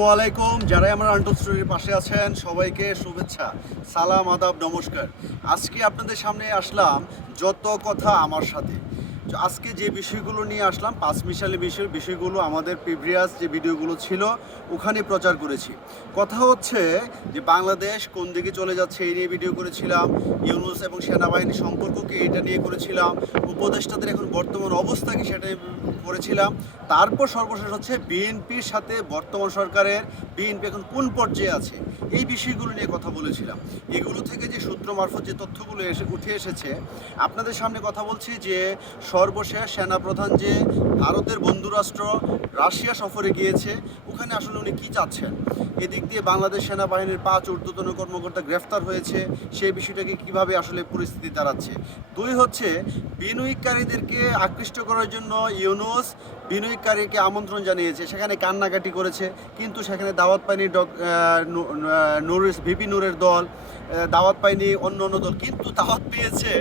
ওয়ালাইকুম যারাই আমার আন্টো স্টোরির পাশে আছেন, সবাইকে শুভেচ্ছা, সালাম, আদাব, নমস্কার। আজকে আপনাদের সামনে আসলাম যত কথা আমার সাথে। আজকে যে বিষয়গুলো নিয়ে আসলাম পাঁচ মিশালি বিষয়, বিষয়গুলো আমাদের প্রিভিয়াস যে ভিডিওগুলো ছিল, ওখানে প্রচার করেছি। কথা হচ্ছে যে বাংলাদেশ কোন দিকে চলে যাচ্ছে এই নিয়ে ভিডিও করেছিলাম, ইউনুস এবং সেনাবাহিনীর সম্পর্ককে এটা নিয়ে করেছিলাম, উপদেষ্টাদের এখন বর্তমান অবস্থা কি সেটা করেছিলাম, তারপর সর্বশেষ হচ্ছে বিএনপির সাথে বর্তমান সরকারের, বিএনপি এখন কোন পর্যায়ে আছে, এই বিষয়গুলো নিয়ে কথা বলেছিলাম। এগুলো থেকে যে সূত্র মারফত যে তথ্যগুলো এসে, উঠে এসেছে, আপনাদের সামনে কথা বলছি যে সর্বশেষ সেনাপ্রধান যে ভারতের বন্ধুরাষ্ট্র রাশিয়া সফরে গিয়েছে, ওখানে আসলে উনি কী চাচ্ছেন? এদিক দিয়ে বাংলাদেশ সেনাবাহিনীর পাঁচ ঊর্ধ্বতন কর্মকর্তা গ্রেফতার হয়েছে সেই বিষয়টাকে কীভাবে আসলে পরিস্থিতি দাঁড়াচ্ছে? দুই হচ্ছে, বিনিয়োগকারীদেরকে আকৃষ্ট করার জন্য ইউনুস বিনিয়োগকারীকে আমন্ত্রণ জানিয়েছে। সেখানে কান্নাকাটি করেছে, কিন্তু সেখানে দাওয়াত পায়নি নুরের ভিপি নুরের দল দাওয়াত পায়নি অন্য অন্য দল। কিন্তু দাওয়াত পেয়েছে,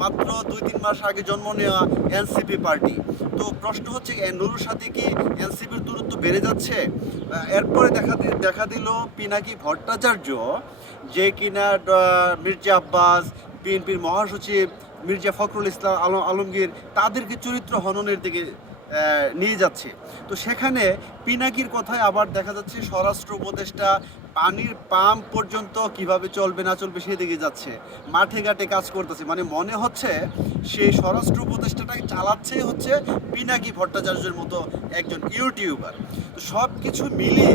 মাত্র দুই তিন মাস আগে জন্ম নেওয়া এনসিপি পার্টি। তো প্রশ্ন হচ্ছে নুরুর সাথে কি এনসিপির দূরত্ব বেড়ে যাচ্ছে? এরপরে দেখা দেখা দিল পিনাকি ভট্টাচার্য, যে কিনা মির্জা আব্বাস, বিএনপির মহাসচিব মির্জা ফখরুল ইসলাম আলম, আলমগীর, তাদেরকে চরিত্র হননের দিকে নিয়ে যাচ্ছে। তো সেখানে পিনাকির কথায় আবার দেখা যাচ্ছে স্বরাষ্ট্র উপদেষ্টা পানির পাম্প পর্যন্ত কীভাবে চলবে না চলবে সেদিকে যাচ্ছে। মাঠে ঘাটে কাজ করতেছে। মানে মনে হচ্ছে সেই স্বরাষ্ট্র উপদেষ্টাটাকে চালাচ্ছে হচ্ছে পিনাকি ভট্টাচার্যের মতো একজন ইউটিউবার। তো সব কিছু মিলিয়ে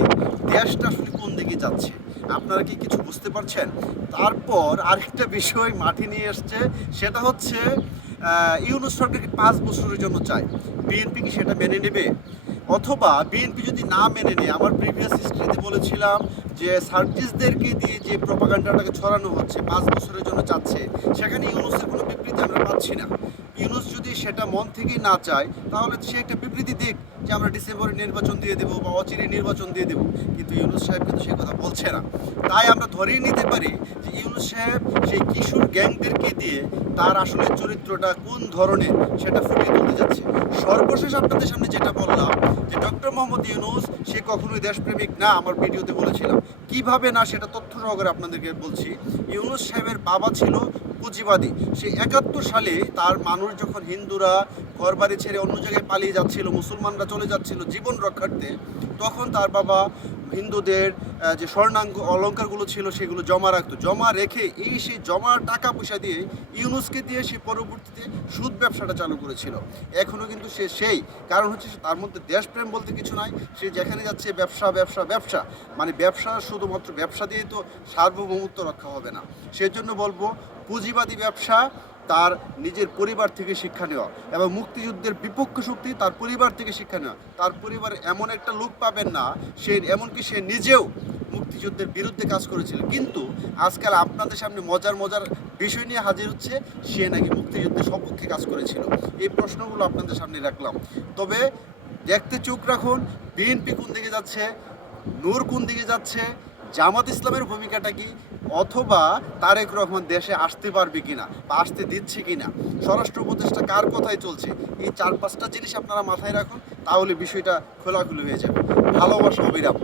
দেশটা আসলে কোন দিকে যাচ্ছে? আপনারা কি কিছু বুঝতে পারছেন? তারপর আরেকটা বিষয় মাঠে নিয়ে এসছে সেটা হচ্ছে ইউনুস সরকারকে পাঁচ বছরের জন্য চাই বিএনপি কি সেটা মেনে নেবে? অথবা বিএনপি যদি না মেনে নেয়, আমার প্রিভিয়াস হিস্ট্রিতে বলেছিলাম যে সার্জিসদেরকে দিয়ে যে প্রপাগান্ডাটাকে ছড়ানো হচ্ছে, পাঁচ বছরের জন্য চাচ্ছে, সেখানে ইউনুসের কোনো বিবৃতি আমরা পাচ্ছি না। ইউনুস যদি সেটা মন থেকেই না চায়, তাহলে সে একটা বিবৃতি দিক। যে আমরা ডিসেম্বরে নির্বাচন দিয়ে দেবো বা অচিরে নির্বাচন দিয়ে দেবো, কিন্তু ইউনুস সাহেব কিন্তু সে কথা বলছে না। তাই আমরা ধরেই নিতে পারি যে ইউনুস সাহেব সেই কিশোর গ্যাংদেরকে দিয়ে তার আসলে চরিত্রটা কোন ধরনের সেটা ফুটিয়ে তুলতে যাচ্ছে। সর্বশেষ আপনাদের সামনে যেটা বললাম যে ডক্টর মোহাম্মদ ইউনুস, সে কখনোই দেশপ্রেমিক না, আমার ভিডিওতে বলেছিলাম। কীভাবে না সেটা তথ্য সহকারে আপনাদেরকে বলছি। ইউনুস সাহেবের বাবা ছিল পুঁজিবাদী। সে একাত্তর সালে তার মানুষ যখন হিন্দুরা ঘরবাড়ি ছেড়ে অন্য জায়গায় পালিয়ে যাচ্ছিল, মুসলমানরা চলে যাচ্ছিল জীবন রক্ষার্থে, তখন তার বাবা হিন্দুদের যে স্বর্ণাঙ্গ অলঙ্কারগুলো ছিল সেগুলো জমা রাখতো। জমা রেখে এই সেই জমা টাকা পয়সা দিয়ে ইউনুসকে দিয়ে সে পরবর্তীতে সুদ ব্যবসাটা চালু করেছিল। এখনও কিন্তু সে সেই। কারণ হচ্ছে তার মধ্যে দেশপ্রেম বলতে কিছু নাই। সে যেখানে যাচ্ছে ব্যবসা ব্যবসা ব্যবসা। মানে ব্যবসা শুধুমাত্র ব্যবসা দিয়ে তো সার্বভৌমত্ব রক্ষা হবে না। সেজন্য বলব, পুঁজিবাদী ব্যবসা তার নিজের পরিবার থেকে শিক্ষা নেওয়া এবং মুক্তিযুদ্ধের বিপক্ষ শক্তি তার পরিবার থেকে শিক্ষা নেওয়া। তার পরিবার এমন একটা লোক পাবেন না, সে এমনকি সে নিজেও মুক্তিযুদ্ধের বিরুদ্ধে কাজ করেছিল। কিন্তু আজকাল আপনাদের সামনে মজার মজার বিষয় নিয়ে হাজির হচ্ছে, সে নাকি মুক্তিযুদ্ধের সপক্ষে কাজ করেছিল। এই প্রশ্নগুলো আপনাদের সামনে রাখলাম। তবে দেখতে চোখ রাখুন, বিএনপি কোন দিকে যাচ্ছে, নূর কোন দিকে যাচ্ছে জামাত ইসলামের ভূমিকাটা কি? অথবা তারেক রহমান দেশে আসতে পারবে কিনা বা আসতে দিচ্ছে কিনা? স্বরাষ্ট্র উপদেষ্টা কার কথায় চলছে? এই চার পাঁচটা জিনিস আপনারা মাথায় রাখুন, তাহলে বিষয়টা খোলাখুলি হয়ে যাবে। ভালোবাসা অবিরাম।